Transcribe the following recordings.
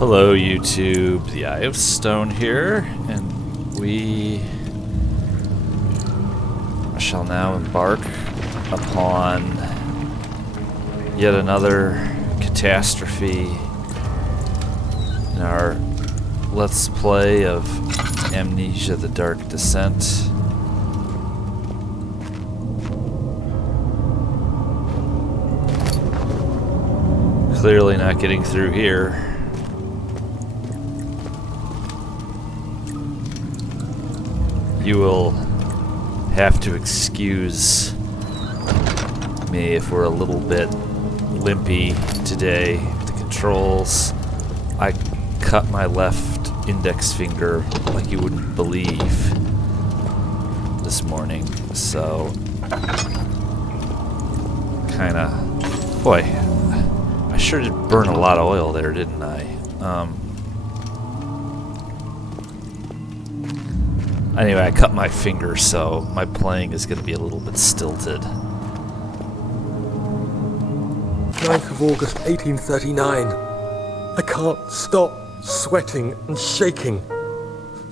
Hello YouTube, the Eye of Stone here, and we shall now embark upon yet another catastrophe in our Let's Play of Amnesia: The Dark Descent. Clearly not getting through here. You will have to excuse me if we're a little bit limpy today with the controls. I cut my left index finger like you wouldn't believe this morning, so kinda, boy, I sure did burn a lot of oil there, didn't I? Anyway, I cut my finger, so my playing is going to be a little bit stilted. 9th of August, 1839. I can't stop sweating and shaking.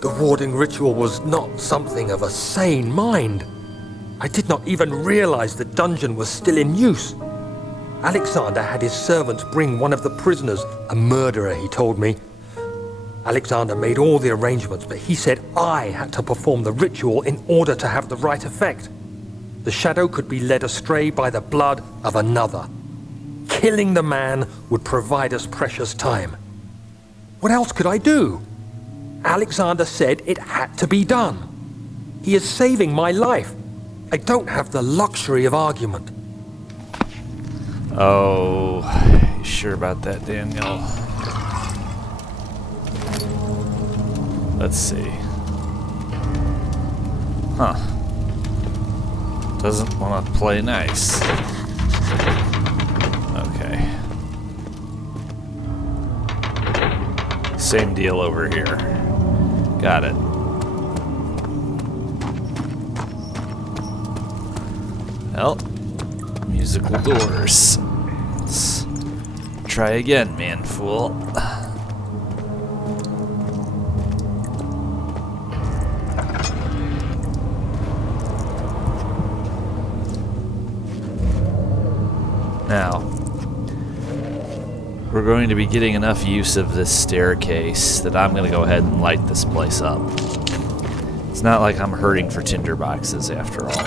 The warding ritual was not something of a sane mind. I did not even realize the dungeon was still in use. Alexander had his servants bring one of the prisoners, a murderer, he told me. Alexander made all the arrangements, but he said I had to perform the ritual in order to have the right effect. The shadow could be led astray by the blood of another. Killing the man would provide us precious time. What else could I do? Alexander said it had to be done. He is saving my life. I don't have the luxury of argument. Oh, you sure about that, Daniel? Let's see. Huh. Doesn't want to play nice. Okay. Same deal over here. Got it. Well, musical doors. Let's try again, man fool. Now, we're going to be getting enough use of this staircase that I'm going to go ahead and light this place up. It's not like I'm hurting for tinder boxes after all.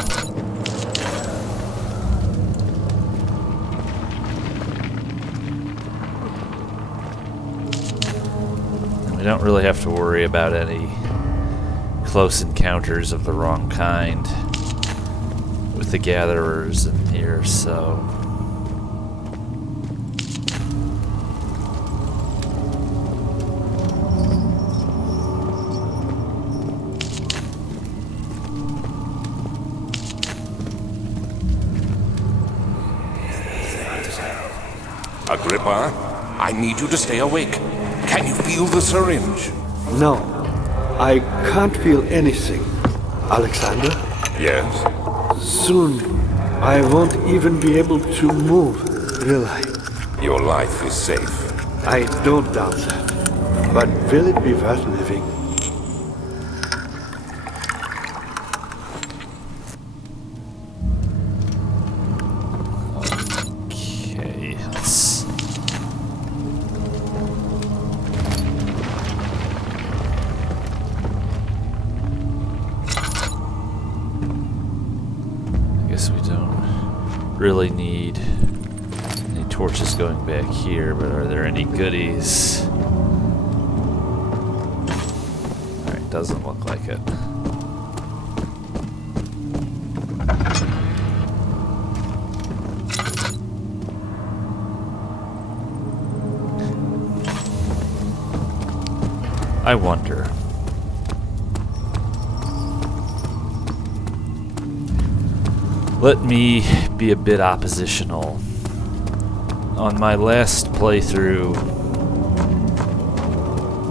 And we don't really have to worry about any close encounters of the wrong kind with the gatherers in here, so... Agrippa, I need you to stay awake. Can you feel the syringe? No, I can't feel anything. Alexander? Yes? Soon, I won't even be able to move, will I? Your life is safe. I don't doubt that. But will it be worth living? Really need any torches going back here, but are there any goodies? Alright, doesn't look like it. I wonder. Let me be a bit oppositional. On my last playthrough,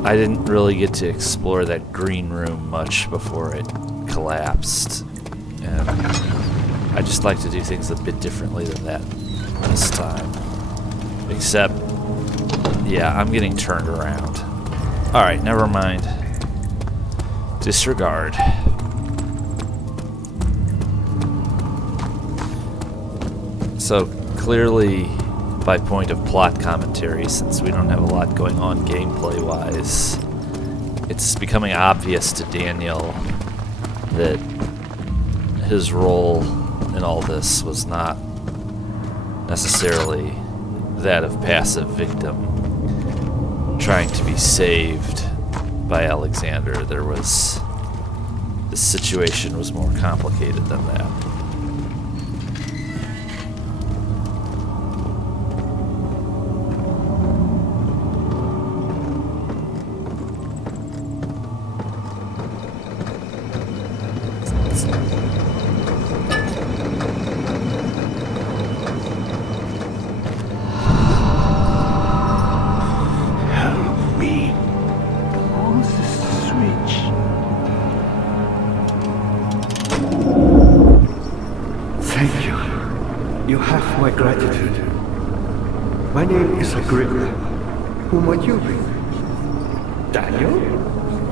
I didn't really get to explore that green room much before it collapsed. And I just like to do things a bit differently than that this time. Except Yeah, I'm getting turned around. Alright, never mind. Disregard. So, clearly, by point of plot commentary, since we don't have a lot going on gameplay-wise, it's becoming obvious to Daniel that his role in all this was not necessarily that of passive victim trying to be saved by Alexander. This situation was more complicated than that. My gratitude. My name is Agrippa. Who might you be? Daniel?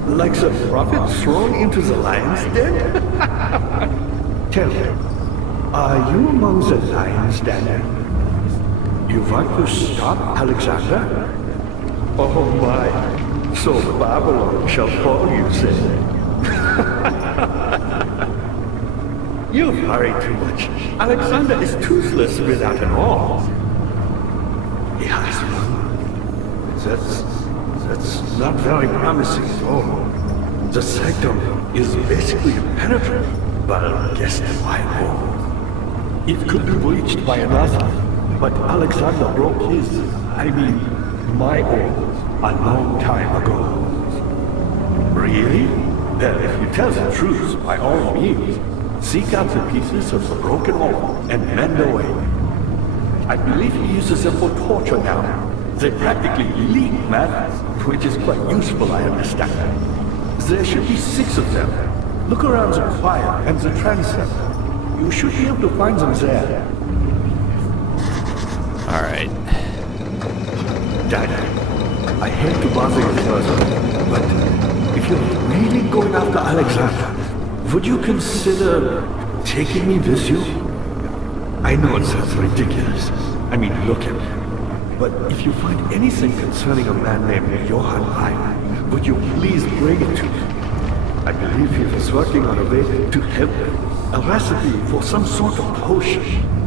Like some prophet thrown into the lion's den? Tell me, are you among the lions, Daniel? You want to stop Alexander? Oh my, so Babylon shall fall, you say? You worry too much. Alexander is toothless without an arm. Yes, that's not very promising at all. The sanctum is basically impenetrable, but guess why not? It could be breached by another, but Alexander broke my arm, a long time ago. Really? Then if you tell the truth, by all means, seek out the pieces of the broken arm and mend away. I believe he uses them for torture now. They practically leak madness, which is quite useful, I understand. There should be 6 of them. Look around the choir and the transept. You should be able to find them there. Alright. Dad, I hate to bother you further, but if you're really going after Alexander, would you consider taking me with you? I know it sounds ridiculous. I mean, look at me. But if you find anything concerning a man named Johann Wein, would you please bring it to me? I believe he was working on a way to help me. A recipe for some sort of potion,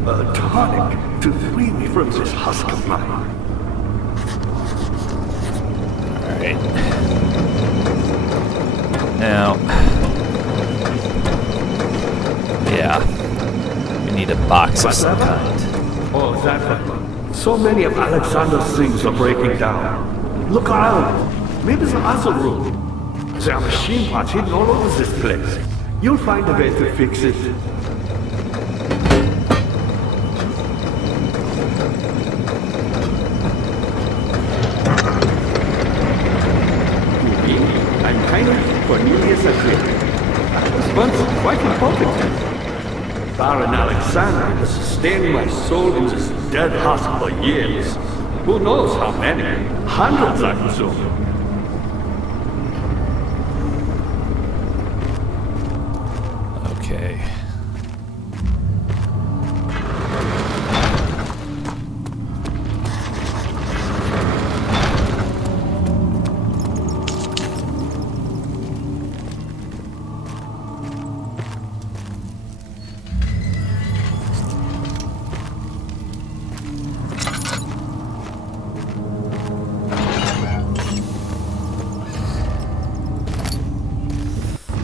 a tonic, to free me from this husk of mine. Alright. Now... yeah. We need a box of some kind. Oh, exactly. So many of Alexander's things are breaking down. Look around. Maybe the other room. There are machine parts hidden all over this place. You'll find a way to fix it. I'm Heinrich Cornelius Agrippa. I was once quite important. Baron Alexander has sustained my soul in this dead husk for years. Who knows how many? Hundreds, I presume. Okay.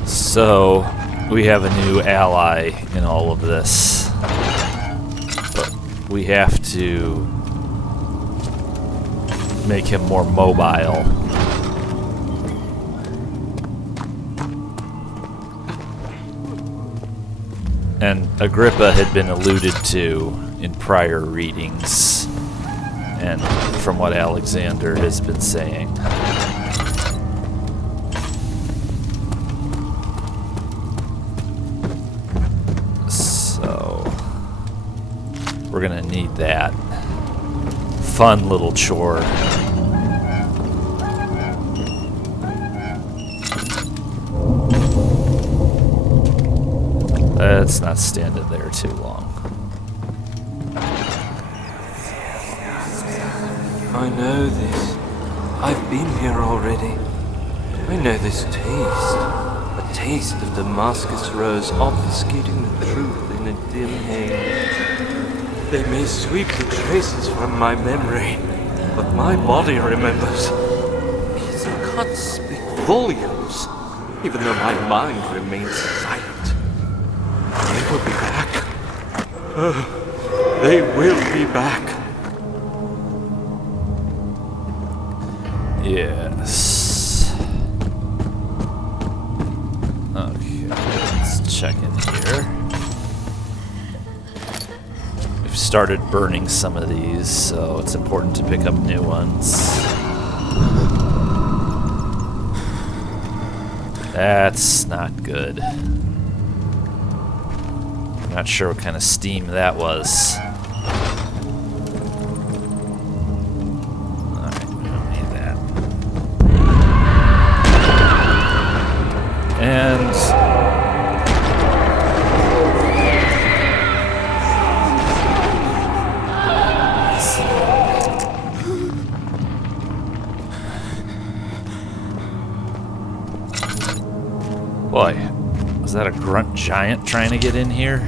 So, we have a new ally in all of this. But we have to make him more mobile. And Agrippa had been alluded to in prior readings, and from what Alexander has been saying. So, we're gonna need that fun little chore. Let's not stand in there too long. I know this. I've been here already. I know this taste. A taste of Damascus rose obfuscating the truth in a dim haze. They may sweep the traces from my memory, but my body remembers. These cuts speak volumes, even though my mind remains silent. They will be back. They will be back. Yes. Okay, let's check in here. We've started burning some of these, so it's important to pick up new ones. That's not good. Not sure what kind of steam that was. Alright, we don't need that. And boy, was that a grunt giant trying to get in here?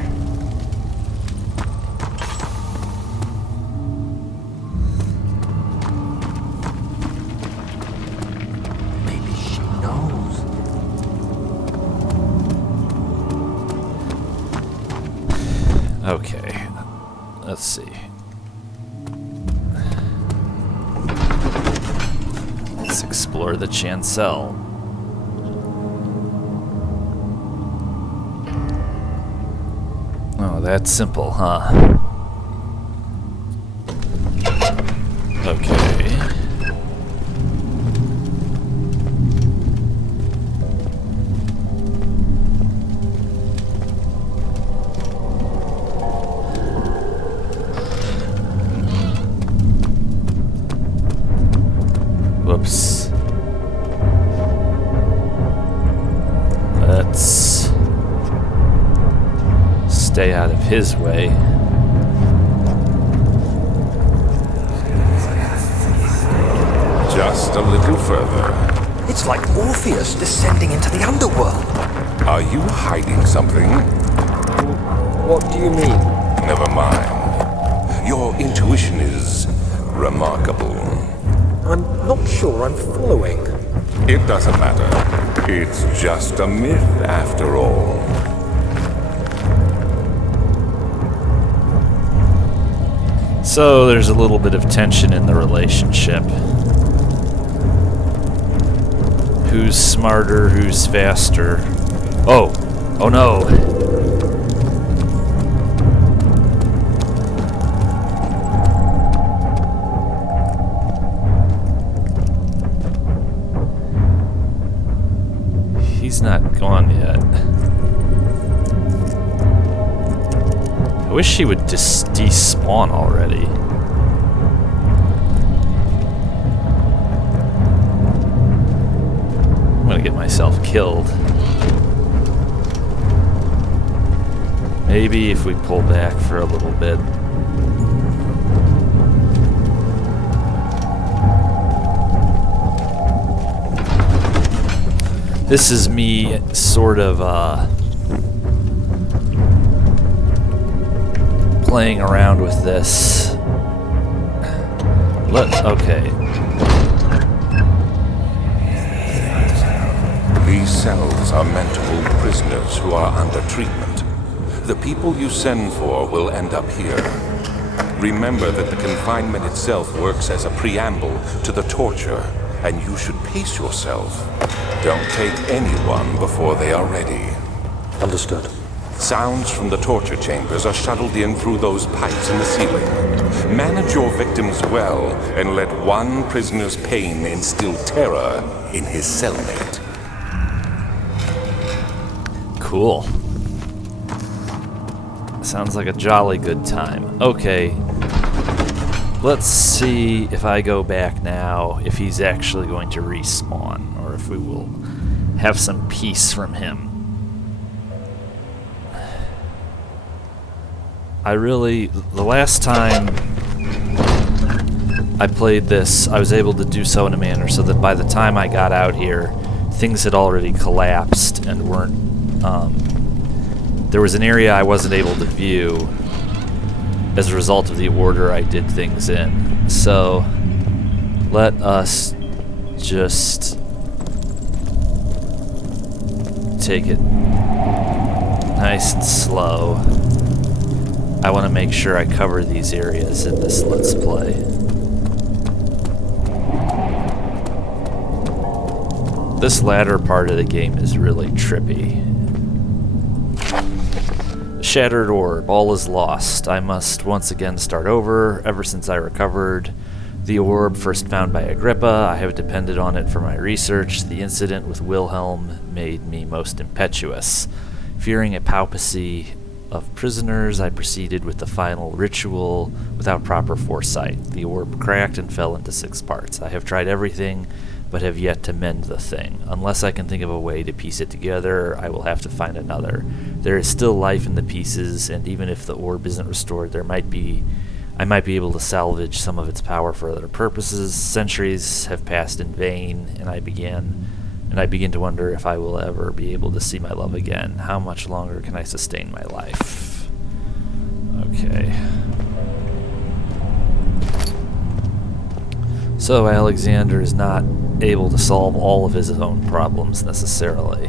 Maybe she knows. Okay, let's see. Let's explore the chancel. Oh, that's simple, huh? Okay. Whoops. Let's stay out of his way. Just a little further. It's like Orpheus descending into the underworld. Are you hiding something? What do you mean? Never mind. Your intuition is remarkable. I'm not sure I'm following. It doesn't matter. It's just a myth after all. So there's a little bit of tension in the relationship. Who's smarter, who's faster? Oh! Oh no! He's not gone yet. I wish he would just despawn already. I'm gonna get myself killed. Maybe if we pull back for a little bit. This is me sort of playing around with this. Okay. These cells are meant to hold prisoners who are under treatment. The people you send for will end up here. Remember that the confinement itself works as a preamble to the torture, and you should pace yourself. Don't take anyone before they are ready. Understood. Sounds from the torture chambers are shuttled in through those pipes in the ceiling. Manage your victims well, and let one prisoner's pain instill terror in his cellmate. Cool. Sounds like a jolly good time. Okay. let's see if I go back now, if he's actually going to respawn, or if we will have some peace from him. The last time I played this, I was able to do so in a manner so that by the time I got out here, things had already collapsed and weren't, there was an area I wasn't able to view as a result of the order I did things in. So, let us just take it nice and slow. I want to make sure I cover these areas in this Let's Play. This latter part of the game is really trippy. Shattered orb, all is lost. I must once again start over. Ever since I recovered the orb first found by Agrippa, I have depended on it for my research. The incident with Wilhelm made me most impetuous. Fearing a papacy of prisoners, I proceeded with the final ritual without proper foresight. The orb cracked and fell into 6 parts. I have tried everything, but have yet to mend the thing. Unless I can think of a way to piece it together, I will have to find another. There is still life in the pieces, and even if the orb isn't restored, I might be able to salvage some of its power for other purposes. Centuries have passed in vain, and I begin to wonder if I will ever be able to see my love again. How much longer can I sustain my life? Okay. So Alexander is not able to solve all of his own problems necessarily.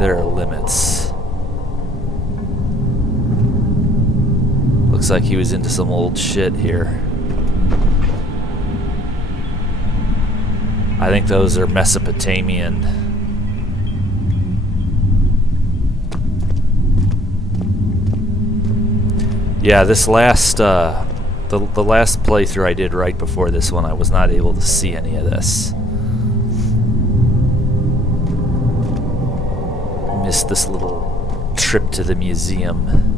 There are limits. Looks like he was into some old shit here. I think those are Mesopotamian. Yeah, this last, the last playthrough I did right before this one, I was not able to see any of this. Missed this little trip to the museum.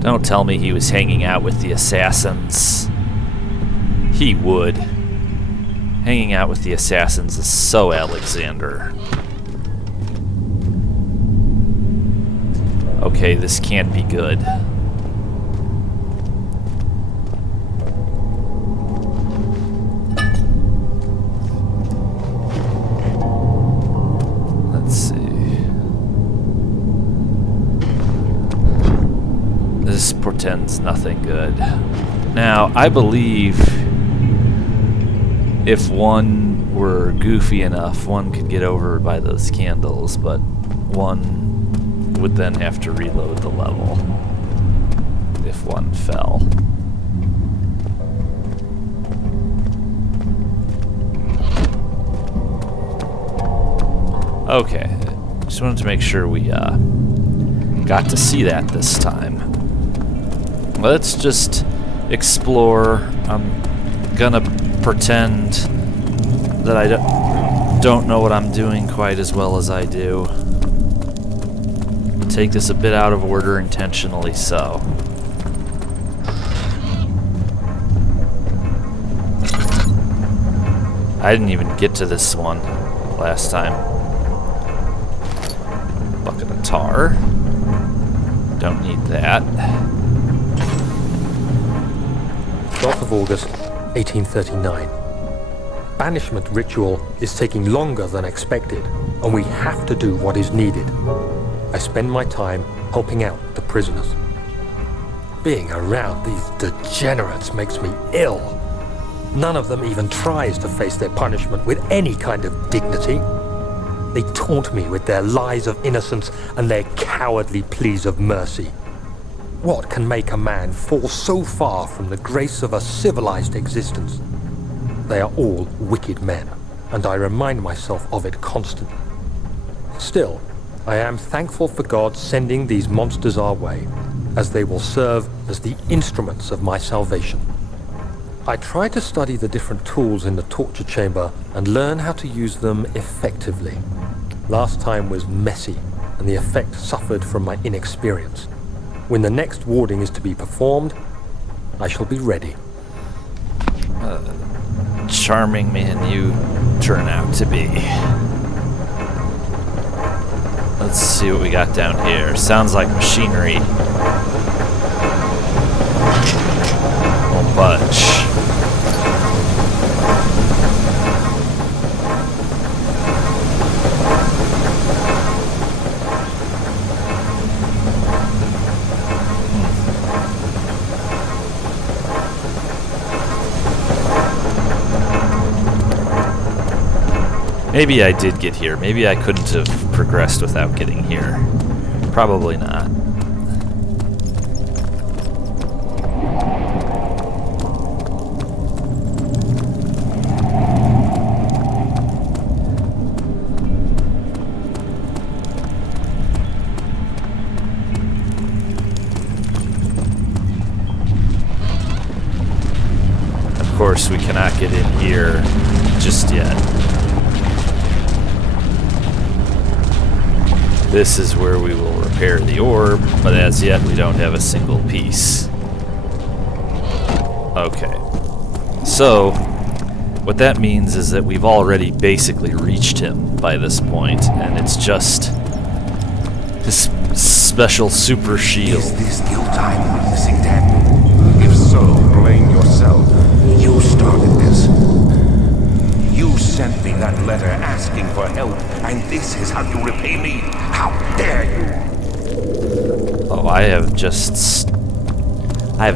Don't tell me he was hanging out with the assassins. He would. Hanging out with the assassins is so Alexander. Okay, this can't be good. Let's see. This portends nothing good. Now, I believe if one were goofy enough, one could get over by those candles, but one would then have to reload the level if one fell. Okay, just wanted to make sure we got to see that this time. Let's just explore. I'm gonna pretend that I don't know what I'm doing quite as well as I do. Take this a bit out of order intentionally so. I didn't even get to this one last time. Bucket of tar. Don't need that. 12th of August, 1839. Banishment ritual is taking longer than expected, and we have to do what is needed. I spend my time helping out the prisoners. Being around these degenerates makes me ill. None of them even tries to face their punishment with any kind of dignity. They taunt me with their lies of innocence and their cowardly pleas of mercy. What can make a man fall so far from the grace of a civilized existence? They are all wicked men, and I remind myself of it constantly. Still, I am thankful for God sending these monsters our way, as they will serve as the instruments of my salvation. I try to study the different tools in the torture chamber and learn how to use them effectively. Last time was messy, and the effect suffered from my inexperience. When the next warding is to be performed, I shall be ready. Charming man you turn out to be. Let's see what we got down here. Sounds like machinery. Won't budge. Maybe I did get here. Maybe I couldn't have progressed without getting here. Probably not. Of course, we cannot get in here just yet. This is where we will repair the orb, but as yet we don't have a single piece. Okay. So, what that means is that we've already basically reached him by this point, and it's just his special super shield. Is this guilt I'm witnessing then? If so, blame yourself. You started this. You sent me that letter asking for help, and this is how you repay me? How dare you! Oh, I have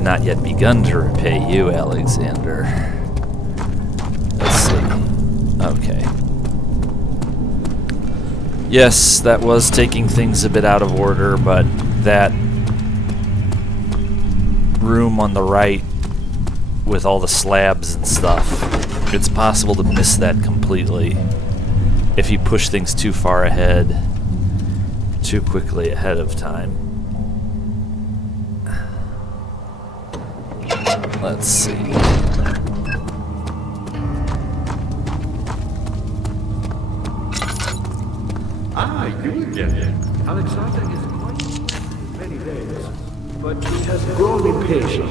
not yet begun to repay you, Alexander. Let's see. Okay. Yes, that was taking things a bit out of order, but that room on the right with all the slabs and stuff, it's possible to miss that completely if you push things too far ahead, too quickly ahead of time. Let's see. You again. Alexander is quite many days, but he has grown impatient.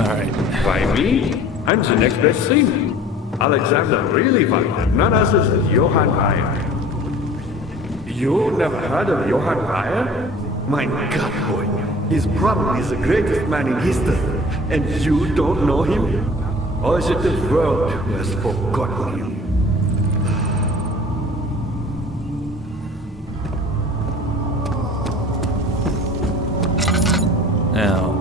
Alright. By me, I'm the next best thing. Alexander really wanted none other than Johann Weyer. You never heard of Johann Weyer? My God, boy, he's probably the greatest man in history, and you don't know him? Or is it the world who has forgotten him? Now,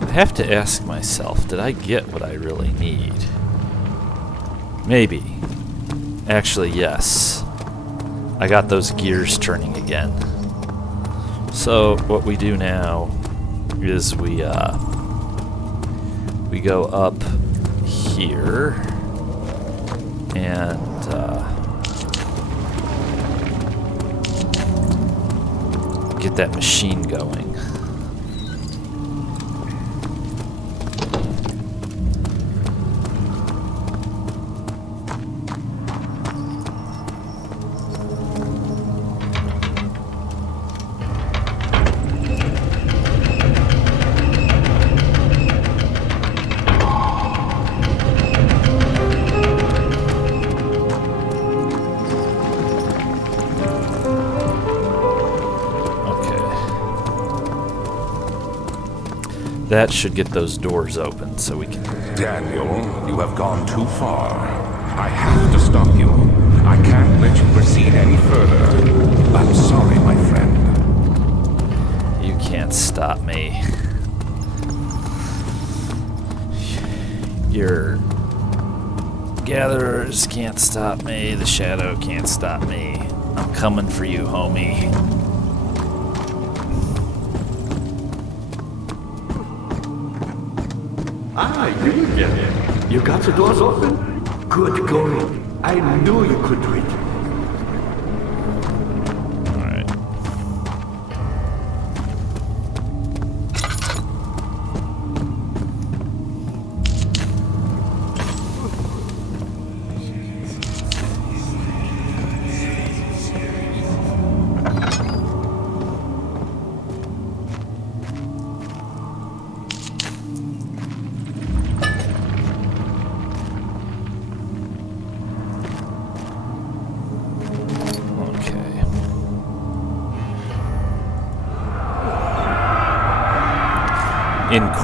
I have to ask myself, did I get what I really need? Maybe. Actually, yes. I got those gears turning again. So, what we do now is we go up here and get that machine going. That should get those doors open so we can... Daniel, you have gone too far. I have to stop you. I can't let you proceed any further. I'm sorry, my friend. You can't stop me. Your gatherers can't stop me. The shadow can't stop me. I'm coming for you, homie. You again. You got the doors open? Good going. I knew you could do it. Alright.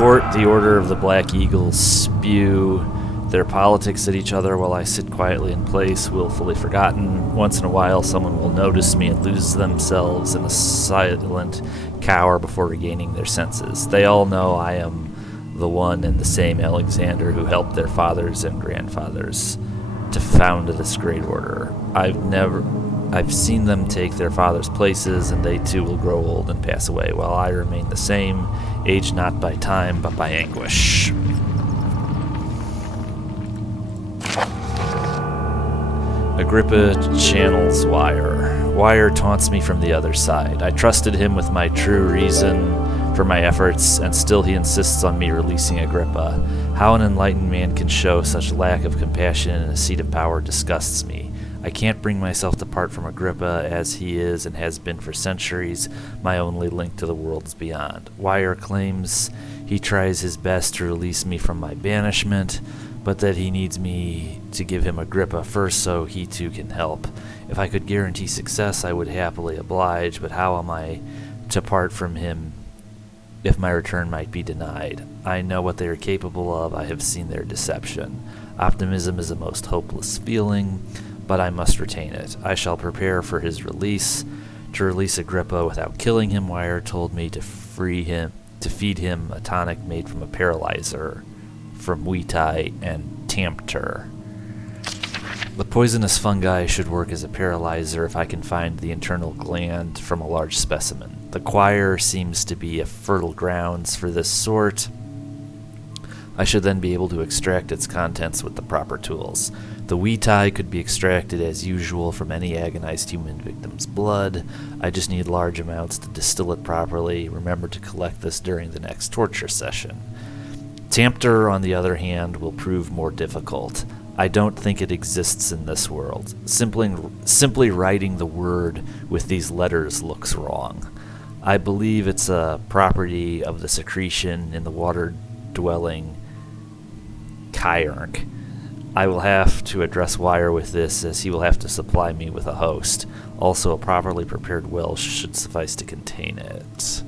court, the Order of the Black Eagles spew their politics at each other while I sit quietly in place, willfully forgotten. Once in a while, someone will notice me and lose themselves in a silent cower before regaining their senses. They all know I am the one and the same Alexander who helped their fathers and grandfathers to found this great order. I've seen them take their fathers' places, and they too will grow old and pass away, while I remain the same, aged not by time, but by anguish. Agrippa channels Wire. Wire taunts me from the other side. I trusted him with my true reason for my efforts, and still he insists on me releasing Agrippa. How an enlightened man can show such lack of compassion in a seat of power disgusts me. I can't bring myself to part from Agrippa, as he is and has been for centuries my only link to the worlds beyond. Wire claims he tries his best to release me from my banishment, but that he needs me to give him Agrippa first so he too can help. If I could guarantee success, I would happily oblige, but how am I to part from him if my return might be denied? I know what they are capable of. I have seen their deception. Optimism is a most hopeless feeling, but I must retain it. I shall prepare for his release. To release Agrippa without killing him, Wire told me to feed him a tonic made from a paralyzer, from Wheatie and Tampter. The poisonous fungi should work as a paralyzer if I can find the internal gland from a large specimen. The choir seems to be a fertile grounds for this sort. I should then be able to extract its contents with the proper tools. The Wheatie could be extracted as usual from any agonized human victim's blood. I just need large amounts to distill it properly. Remember to collect this during the next torture session. Tampter, on the other hand, will prove more difficult. I don't think it exists in this world. Simply writing the word with these letters looks wrong. I believe it's a property of the secretion in the water-dwelling Kyurk. I will have to address Wire with this, as he will have to supply me with a host. Also, a properly prepared well should suffice to contain it.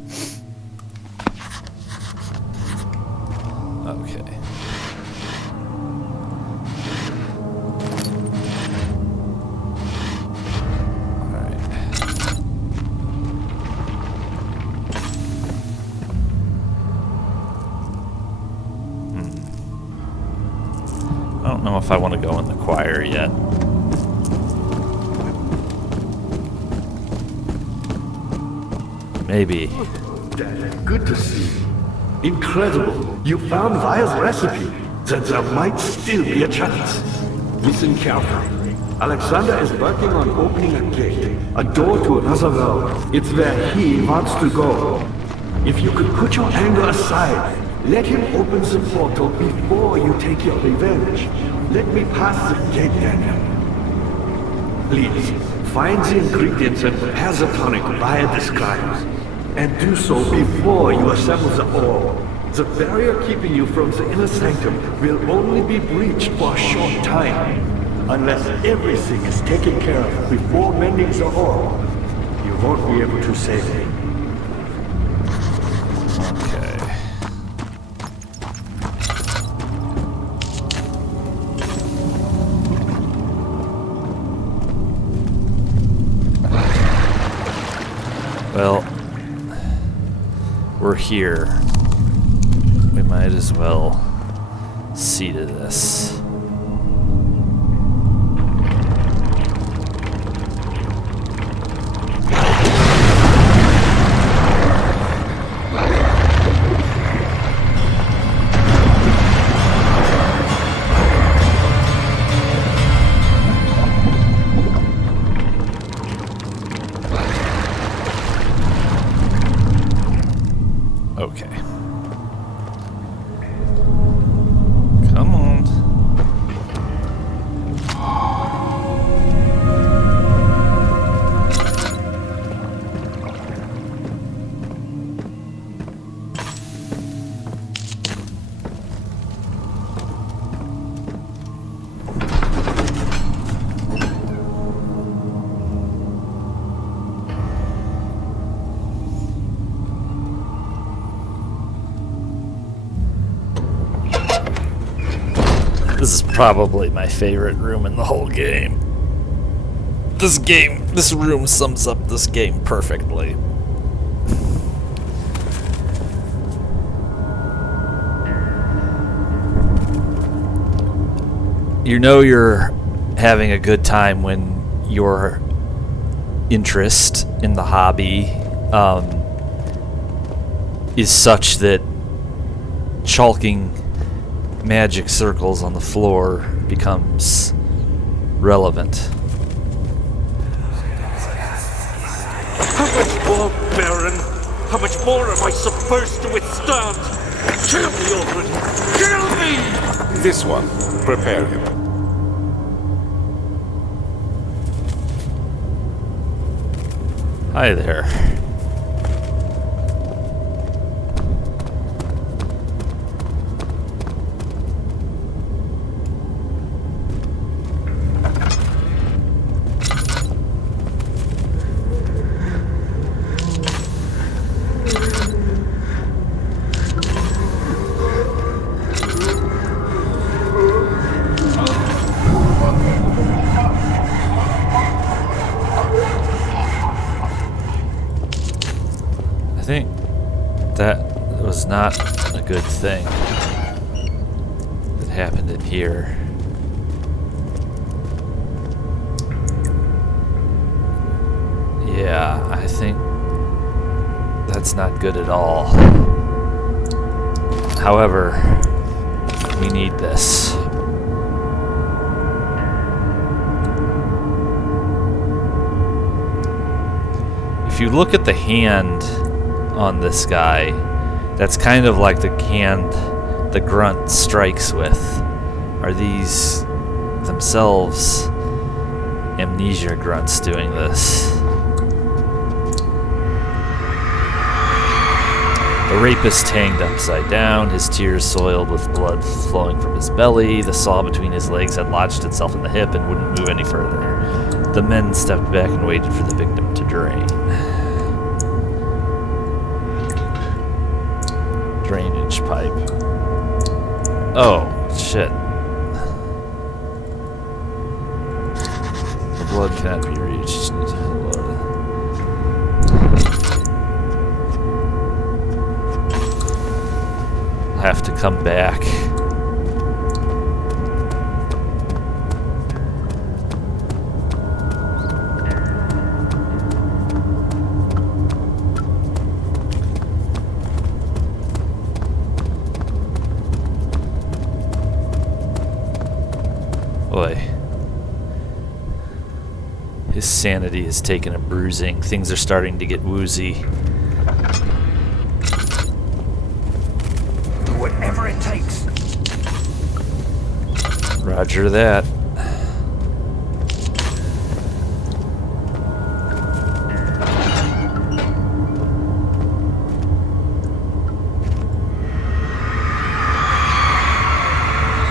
Okay. I don't know if I want to go in the choir yet. Maybe. Dad, good to see you. Incredible. You found Vire's recipe. Then there might still be a chance. Listen carefully. Alexander is working on opening a gate, a door to another world. It's where he wants to go. If you could put your anger aside, let him open the portal before you take your revenge. Let me pass the gate, Daniel. Please, find the ingredients and prepare the tonic Vire describes. And do so before you assemble the orb. The barrier keeping you from the inner sanctum will only be breached for a short time. Unless everything is taken care of before mending the orb, you won't be able to save me. Well, we're here. We might as well see to this. Okay. Come on. This is probably my favorite room in the whole game. This room sums up this game perfectly. You know you're having a good time when your interest in the hobby is such that chalking magic circles on the floor becomes relevant. How much more, Baron? How much more am I supposed to withstand? Kill me already! Kill me! This one. Prepare him. Hi there. I think that was not a good thing that happened in here. Yeah, I think that's not good at all. However, we need this. If you look at the hand on this guy, that's kind of like the hand the grunt strikes with. Are these themselves amnesia grunts doing this? The rapist hanged upside down, his tears soiled with blood flowing from his belly. The saw between his legs had lodged itself in the hip and wouldn't move any further. The men stepped back and waited for the victim to drain. Drainage pipe. Oh, shit. The blood cannot be reached. I'll have to come back. Boy. His sanity has taken a bruising. Things are starting to get woozy. Whatever it takes. Roger that.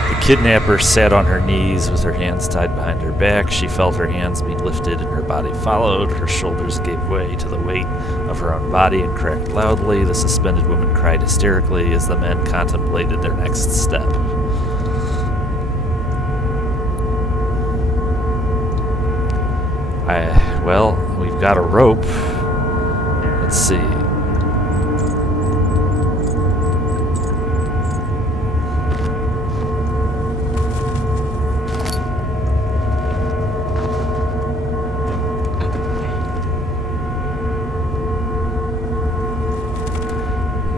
The kidnapper sat on her knees with her hands tied behind her back. She felt her hands being lifted and her body followed. Her shoulders gave way to the weight of her own body and cracked loudly. The suspended woman cried hysterically as the men contemplated their next step. Well, we've got a rope. Let's see.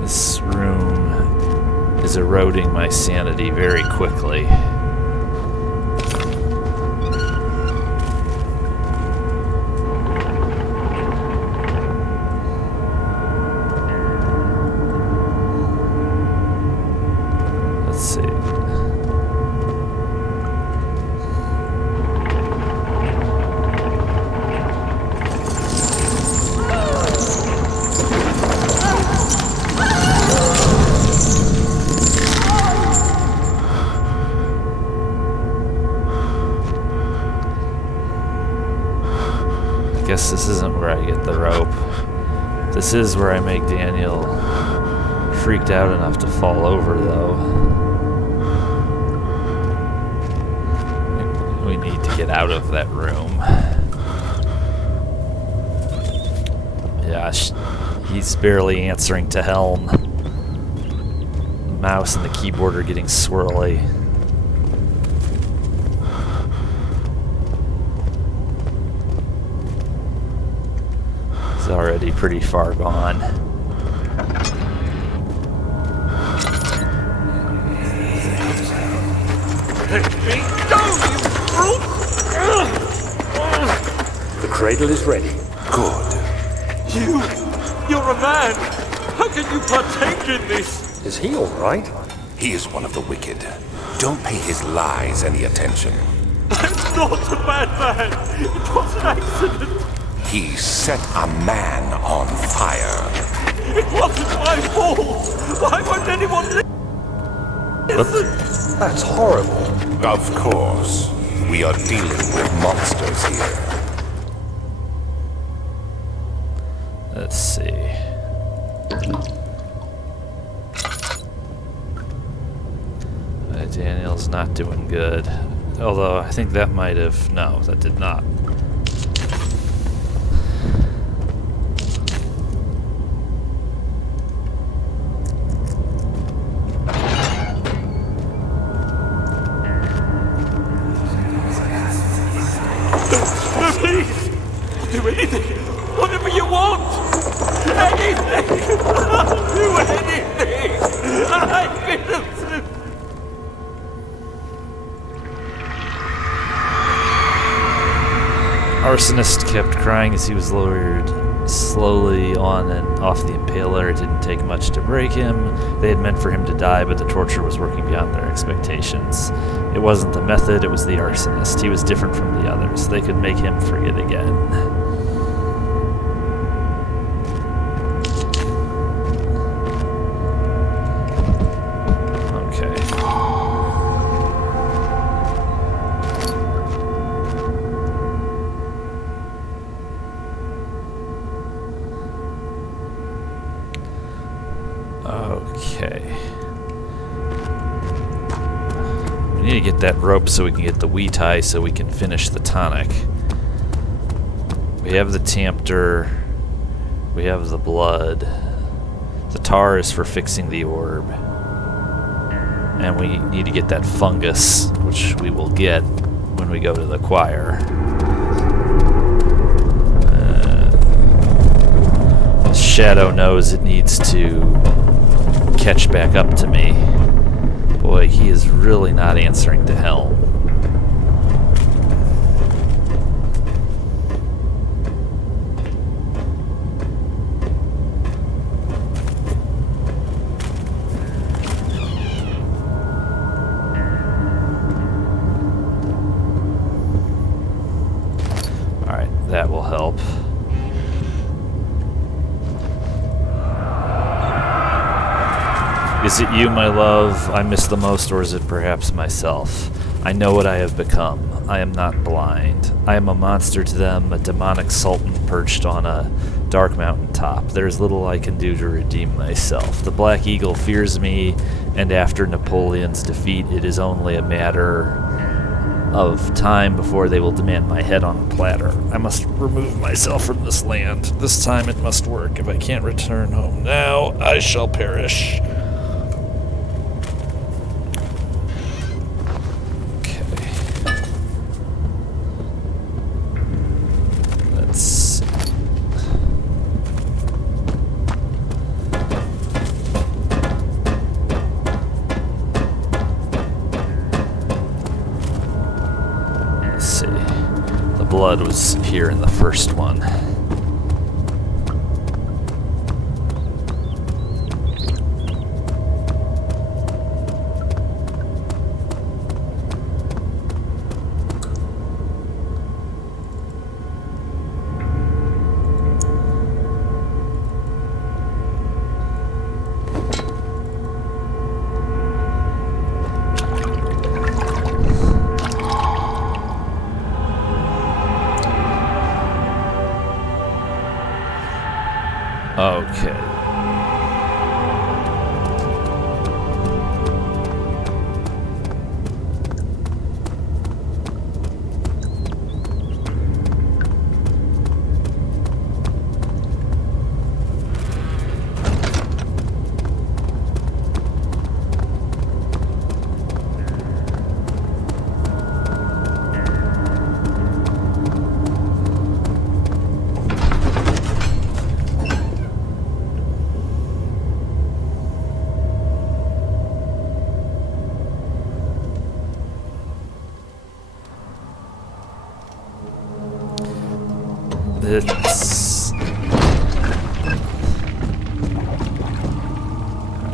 This room is eroding my sanity very quickly. Let's see. Guess this isn't where I get the rope. This is where I make Daniel freaked out enough to fall over, though. need to get out of that room. Yeah, he's barely answering to Helm. The mouse and the keyboard are getting swirly. He's already pretty far gone. The cradle is ready. Good. You're a man! How can you partake in this? Is he all right? He is one of the wicked. Don't pay his lies any attention. I'm not a bad man! It was an accident! He set a man on fire. It wasn't my fault! Why won't anyone listen? That's horrible. Of course. We are dealing with monsters here. Let's see. Daniel's not doing good. Although, I think that might have... No, that did not. No, please! I'll do anything! Whatever you want! Anything! I'll do anything! I'm innocent! Arsonist kept crying as he was lowered slowly on and off the impaler. It didn't take much to break him. They had meant for him to die, but the torture was working beyond their expectations. It wasn't the method, it was the arsonist. He was different from the others. They could make him forget again. Okay. We need to get that rope so we can get the wee tie so we can finish the tonic. We have the Tampter. We have the blood. The tar is for fixing the orb. And we need to get that fungus, which we will get when we go to the choir. Shadow knows it needs to catch back up to me. Boy, he is really not answering to Helm. Alright, that will help. Is it you, my love, I miss the most, or is it perhaps myself? I know what I have become. I am not blind. I am a monster to them, a demonic sultan perched on a dark mountain top. There is little I can do to redeem myself. The Black Eagle fears me, and after Napoleon's defeat, it is only a matter of time before they will demand my head on a platter. I must remove myself from this land. This time it must work. If I can't return home now, I shall perish. Blood was here in the first one. It's...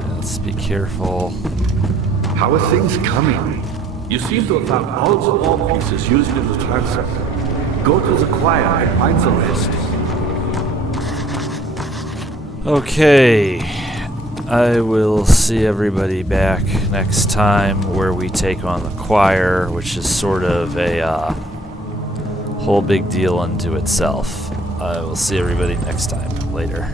Let's be careful. How are things coming? You seem to have found all the ore pieces used in the transept. Go to the choir and find the rest. Okay. I will see everybody back next time where we take on the choir, which is sort of a whole big deal unto itself. I will see everybody next time. Later.